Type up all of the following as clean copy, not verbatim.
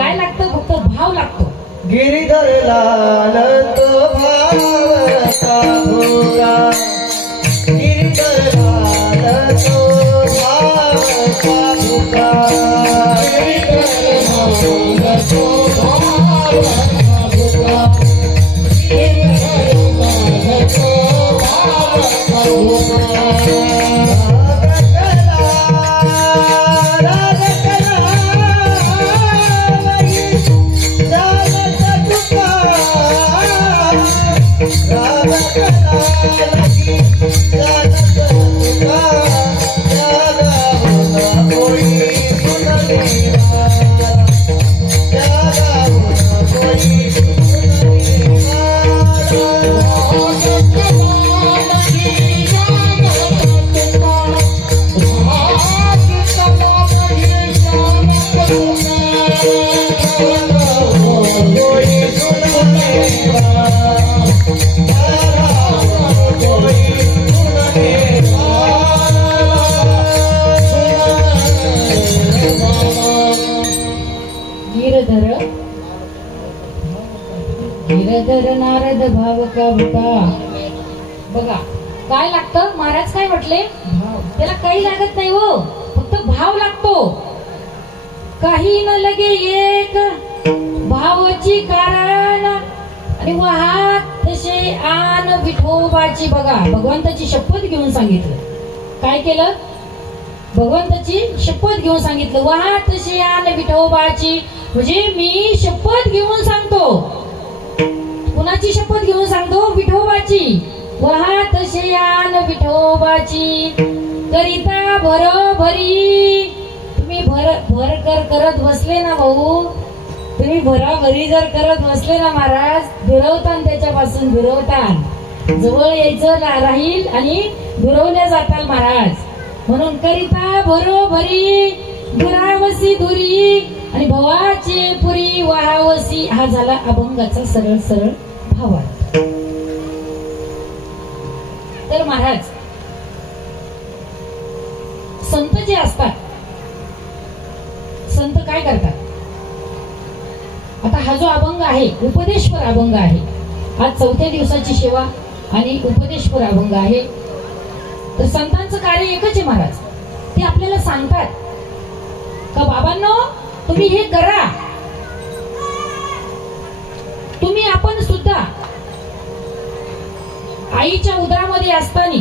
काय लागतं? फक्त भाव लागतो. गिरिधर लाल तो भावता भोगा, गिरिधर लाल तो भावता भोगा, गिरिधर लाल तो भावता भोगा, गिरिधर लाल तो भावता भोगा. गिरधर नारद भाव का भूता. बघा काय लागतं? महाराज काय म्हटले? त्याला काही लागत नाही हो, फक्त भाव लागतो. काही न लगे एक भावाची कारण आणि वाहत तसे आन विठोबाची. बघा भगवंताची शपथ घेऊन सांगितलं. काय केलं? भगवंताची शपथ घेऊन सांगितलं. वाहत तसे आन विठोबाची, म्हणजे मी शपथ घेऊन सांगतो. कुणाची शपथ घेऊन सांगतो? विठोबाची. वाहत शयान विठोबाची, करिता भरोभरी. तुम्ही भर करत बसले ना भाऊ, तुम्ही भराभरी जर करत बसले ना महाराज, दुरवतान त्याच्यापासून दुरवतान. जवळ यायचं राहील आणि दुरवल्या जाताल महाराज. म्हणून करिता भरोभरी, दुरावसी दुरी आणि भवाचे पुरी वाहावसी. हा झाला अभंगाचा सरळ सरळ भावार्थ. तर महाराज संत जे असतात, संत काय करतात? आता हा जो अभंग आहे उपदेशपर अभंग आहे. आज 4थ्या दिवसाची सेवा आणि उपदेशपर अभंग आहे. तर संतांचं कार्य एकच आहे महाराज. ते आपल्याला सांगतात का बाबांनो तुम्ही हे करा. तुम्ही आपण सुद्धा आईच्या उदरामध्ये असताना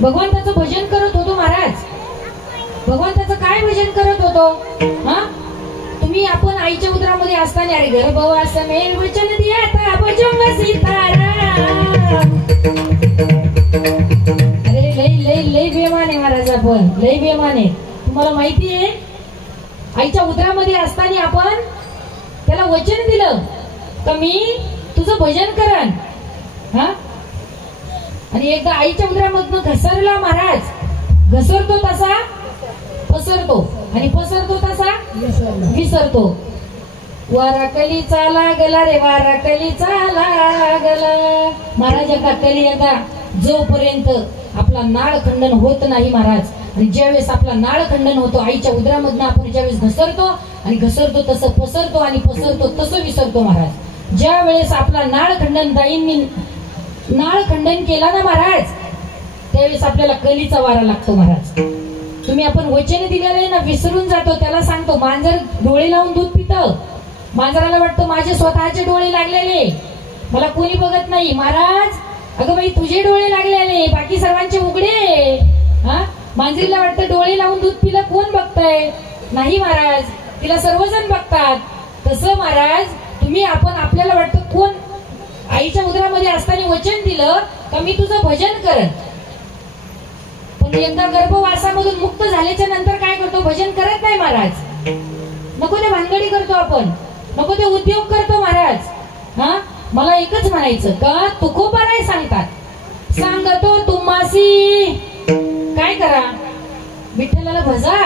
भगवंताचं भजन करत होतो महाराज. भगवंताचं काय भजन करत होतो? हा, तुम्ही आपण आईच्या उदरामध्ये असताना अरे गर्भवास में वचन दिया था भजंग सीताराम. अरे लय बेमान आहे महाराज, आपण लय बेमान आहे. तुम्हाला माहिती आहे आईच्या उदरामध्ये असताना आपण त्याला वचन दिलं का मी तुझं भजन करन. हा, आणि एकदा आईच्या उदरामधनं घसरला महाराज. घसरतो तसा पसरतो आणि पसरतो तसा विसरतो. वाराकलीचा लागला रे, वाराकलीचा लागला. महाराज एका जोपर्यंत आपला नाळ खंडन होत नाही महाराज, आणि ज्यावेळेस आपला नाळ खंडन होतो आईच्या उदरामधनं आपण ज्यावेळेस घसरतो आणि घसरतो तसं पसरतो आणि पसरतो तसं विसरतो महाराज. ज्या वेळेस आपला नाळ खंडन दाईंनी नाळ खंडन केला ना महाराज, त्यावेळेस आपल्याला कलीचा वारा लागतो महाराज. तुम्ही आपण वचन दिलेलं आहे ना विसरून जातो. त्याला सांगतो मांजर डोळे लावून दूध पितं. मांजराला वाटतं माझे स्वतःचे डोळे लागलेले, मला कोणी बघत नाही. महाराज अगं बाई तुझे डोळे लागलेले, बाकी सर्वांचे उघडे. हा, मांजरीला वाटतं डोळे लावून दूध पिलं कोण बघताय? नाही महाराज, तिला सर्वजण बघतात. तसं महाराज तुम्ही आपण आपल्याला वाटतं कोण आईच्या उदरामध्ये असताना वचन दिलं का मी तुझं भजन करन. पण एकदा गर्भवासामधून मुक्त झाल्याच्या नंतर काय करतो? भजन करत नाही महाराज. नको ते भानगडी करतो आपण, नको ते उद्योग करतो महाराज. हा, मला एकच म्हणायचं का तुकोबाराय सांगतात, सांगतो तुम्हासी काय करा? विठ्ठलाला भजा.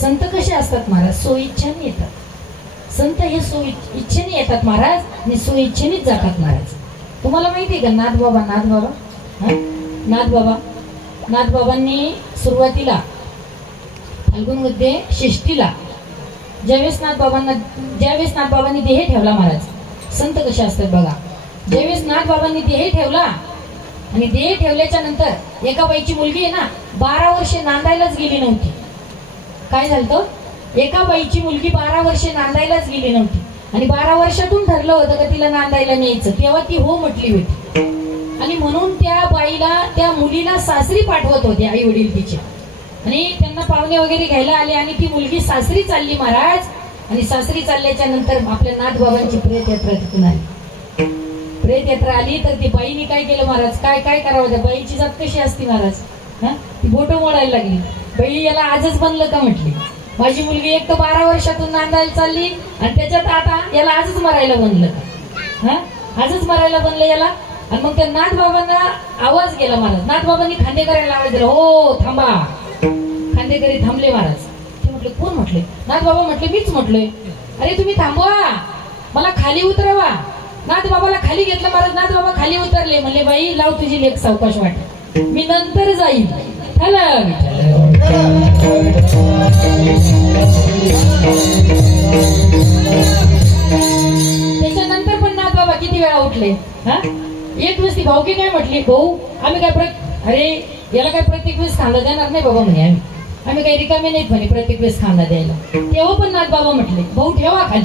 संत कसे असतात महाराज? सोइच्छेने येतात. संत हे इच्छेने येतात महाराज आणि सोइच्छेनेच जातात महाराज. तुम्हाला माहितीये का नाथबाबा नाथबाबांनी सुरुवातीला फाल्गुन मध्ये षष्टीला ज्यावेळेस नाथबाबांनी देह ठेवला महाराज, संत कसे असतात बघा. ज्यावेळेस नाथबाबांनी देह ठेवला आणि देह ठेवल्याच्या नंतर एका बाईची मुलगी आहे ना 12 वर्षे नांदायलाच गेली नव्हती. काय झालं, एका बाईची मुलगी 12 वर्षे नांदायलाच गेली नव्हती आणि 12 वर्षातून ठरलं होतं का तिला नांदायला न्यायचं, तेव्हा ती हो म्हटली होती. आणि म्हणून त्या बाईला, त्या मुलीला सासरी पाठवत होते आई वडील तिचे. आणि त्यांना पाहुणे वगैरे घ्यायला आले आणि ती मुलगी सासरी चालली महाराज. आणि सासरी चालल्याच्या नंतर आपल्या नाथबाबांची प्रेत यात्रा तिथून आली. प्रेत यात्रा आली तर ती बाईने काय केलं महाराज, काय काय करावं, त्या बाईची जात कशी असती महाराज, ती बोटं मोडायला लागली. बाई याला आजच बनलं का म्हटली, माझी मुलगी एक तर 12 वर्षातून नांदायला चालली आणि त्याच्यात आता याला आजच मरायला बनलं का, आजच मरायला बनलं याला. आणि मग त्या नाथबाबांना आवाज गेला महाराज. नाथबाबांनी खांदेकरांना आवाज दिला, हो थांबा. खांदेकरी थांबले महाराज. ते म्हटले कोण म्हटले, नाथबाबा म्हटले मीच म्हटलोय. अरे तुम्ही थांबवा, मला खाली उतरवा. नाथबाबाला खाली घेतलं महाराज. नाथबाबा खाली उतरले, म्हणले बाई लाव तुझी लेक सावकाश वाट, मी नंतर जाईल. त्याच्यानंतर पण नाथबाबा किती वेळा उठले. एक दिवस ती भाऊकी काय म्हटली, भाऊ आम्ही काय अरे याला काय प्रत्येक वेळेस खांदा देणार नाही बाबा म्हणे, आम्ही काही रिकामे नाहीत म्हणे प्रत्येक वेळेस खांदा द्यायला. तेव्हा पण नाथबाबा म्हटले भाऊ ठेवा खाली,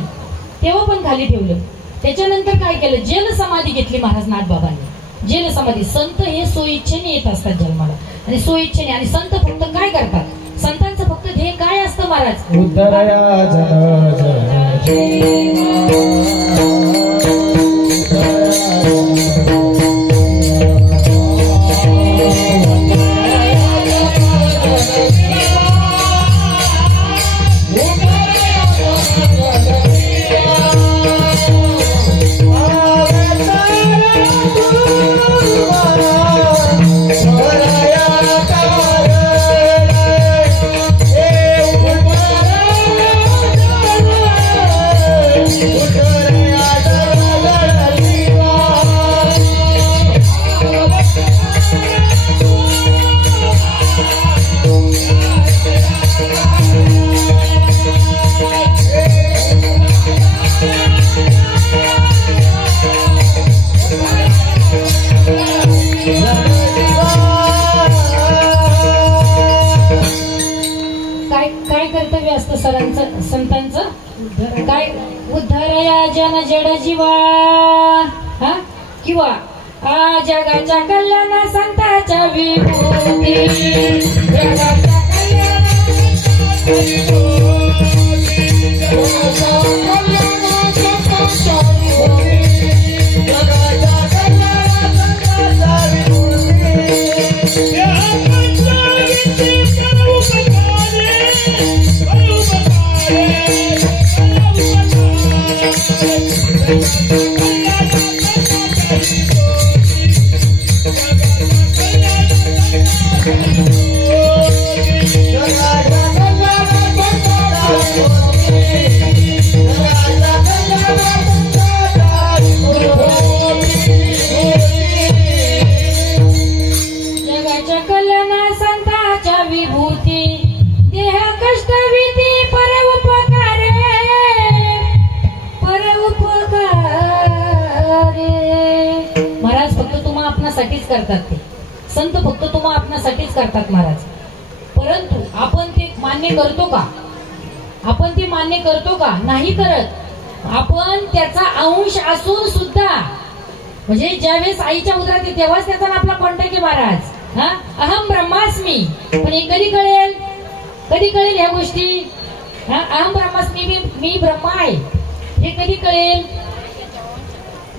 तेव्हा पण खाली ठेवलं. त्याच्यानंतर काय केलं, जल समाधी घेतली महाराज नाथबाबांनी. जल समाधी, संत हे सोइच्छेने येत असतात जन्माला आणि सोइच्छेने. आणि संत फक्त काय करतात, संतांचं फक्त ध्येय काय असतं महाराज, उद्धरया जन संतांचं काय, उद्धरया जन जड जीवा, किंवा जगाच्या कल्याण संतांच्या विभूती, जगाच्या कल्याण करतात. ते संत फक्त तुम्हा आपणासाठीच करतात महाराज. परंतु आपण ते मान्य करतो का, आपण ते मान्य करतो का, नाही करत. आपण त्याचा अंश असून सुद्धा, म्हणजे ज्यावेळेस आईच्या उदरात येते तेव्हाच त्याचा आपला कॉन्टॅक्ट आहे महाराज. अहम ब्रह्मास्मी, पण हे कधी कळेल, कधी कळेल ह्या गोष्टी. अहम ब्रह्मास्मी, मी ब्रह्मा आहे, हे कधी कळेल.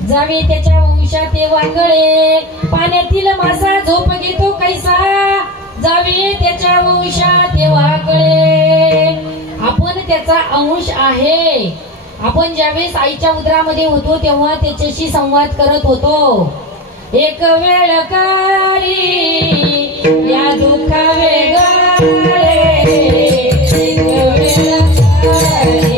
जावे त्याच्या वंशात ते वांगळे, पाण्यातील मासा झोप घेतो कैसा, जावे त्याच्या वंशात ते वांगळे. आपण त्याचा अंश आहे. आपण ज्यावेळेस आईच्या उदरामध्ये होतो तेव्हा त्याच्याशी संवाद करत होतो. एक वेळ कारी या दुःखा वेगळे, एक वेळ कारी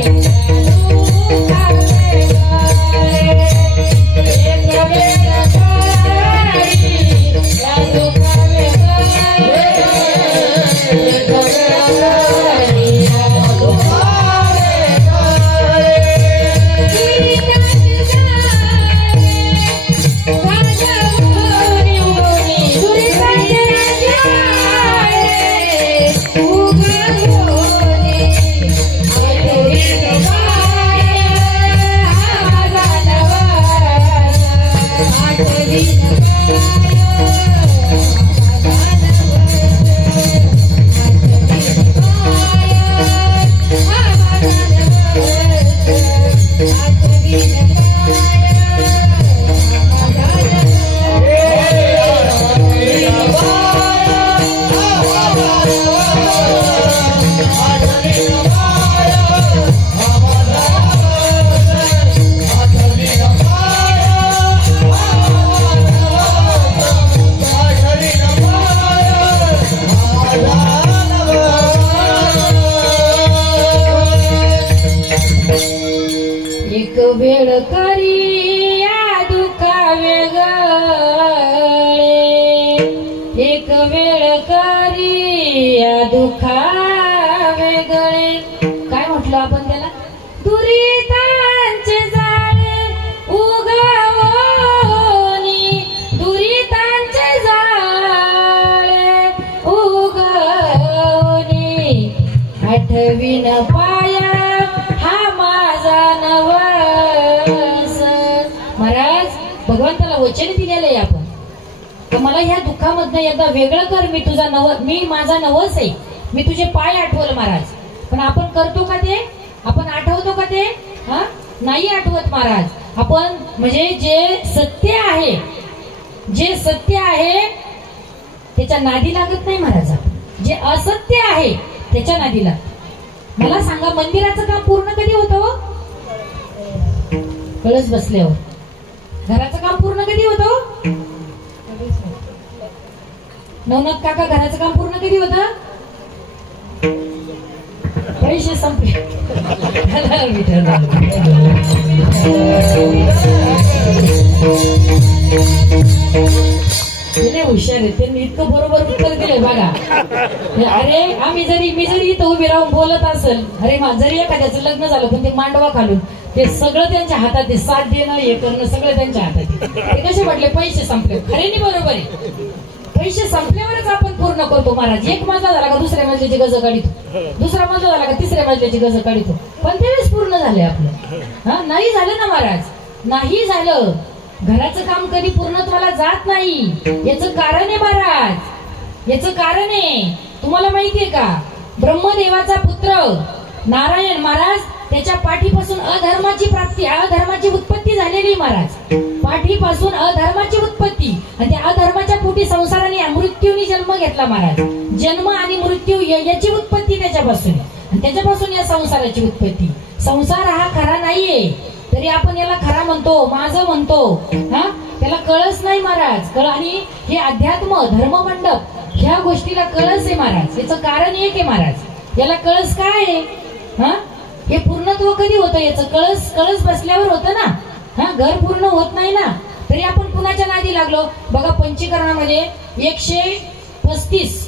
वेगळे. काय म्हटलं आपण त्याला? दुरितांचे जाळे उगवणी, दुरितांचे जाळे उगवणी, आठवीन पाया हा माझा नवस. महाराज भगवंताला वचन दिलेलं आहे आपण, तर मला ह्या दुःखामधनं एकदा वेगळं कर, मी तुझा मी माझा नवस आहे, मी तुझे पाय आठवल महाराज. पण आपण करतो का ते? आपण आठवतो का ते? हा, नाही आठवत महाराज. आपण म्हणजे जे सत्य आहे, जे सत्य आहे त्याच्या नादी लागत नाही महाराज. जे असत्य आहे त्याच्या नादी लागत. मला सांगा, मंदिराचं काम पूर्ण कधी होतं? कळस बसल्यावर. घराचं काम पूर्ण कधी होतं? नवनाथ काका, घराचं काम पूर्ण कधी होतं? पैसे संपले. हुशार आहे, त्यांनी इतकं बरोबर उत्तर दिले बघा. अरे मी जरी इथं उभी राहून बोलत असेल, अरे जरी एखाद्याचं लग्न झालं पण ते मांडवा घालून ते सगळं त्यांच्या हातात आहे, साथ देणं हे करणं सगळं त्यांच्या हातात आहे. ते कसे म्हटले? पैसे संपले. खरे नाही, बरोबर आहे. पैसे संपल्यावरच आपण पूर्ण करतो महाराज. एक मजला झाला का दुसऱ्या मजल्याची गज काढितो, दुसरा मजला झाला का तिसऱ्या मजल्याची गज काढितो, पण त्यावेळेस पूर्ण झाले आपलं. हा, नाही झालं ना महाराज, नाही झालं. घराचं काम कधी पूर्णत्वाला जात नाही. याचं कारण आहे महाराज, याचं कारण आहे. तुम्हाला माहितीये का? ब्रह्मदेवाचा पुत्र नारायण महाराज, त्याच्या पाठीपासून अधर्माची प्राप्ती, अधर्माची उत्पत्ती झालेली महाराज. पाठीपासून अधर्माची उत्पत्ती, आणि त्या अधर्माच्या पोटी संसाराने मृत्यूने जन्म घेतला महाराज. जन्म आणि मृत्यू याची उत्पत्ती त्याच्यापासून, आणि त्याच्यापासून या संसाराची उत्पत्ती. संसार हा खरा नाहीये, तरी आपण याला खरा म्हणतो, माझं म्हणतो. हा, त्याला कळस नाही महाराज. आणि हे अध्यात्म धर्ममंडप ह्या गोष्टीला कळस आहे महाराज. याचं कारण एक आहे महाराज. याला कळस काय आहे? हा, हे पूर्णत्व कधी होतं याचं? कळस बसल्यावर होतं ना. हा, घर पूर्ण होत नाही ना, तरी आपण कुणाच्या नादी लागलो? बघा, पंचीकरणामध्ये 135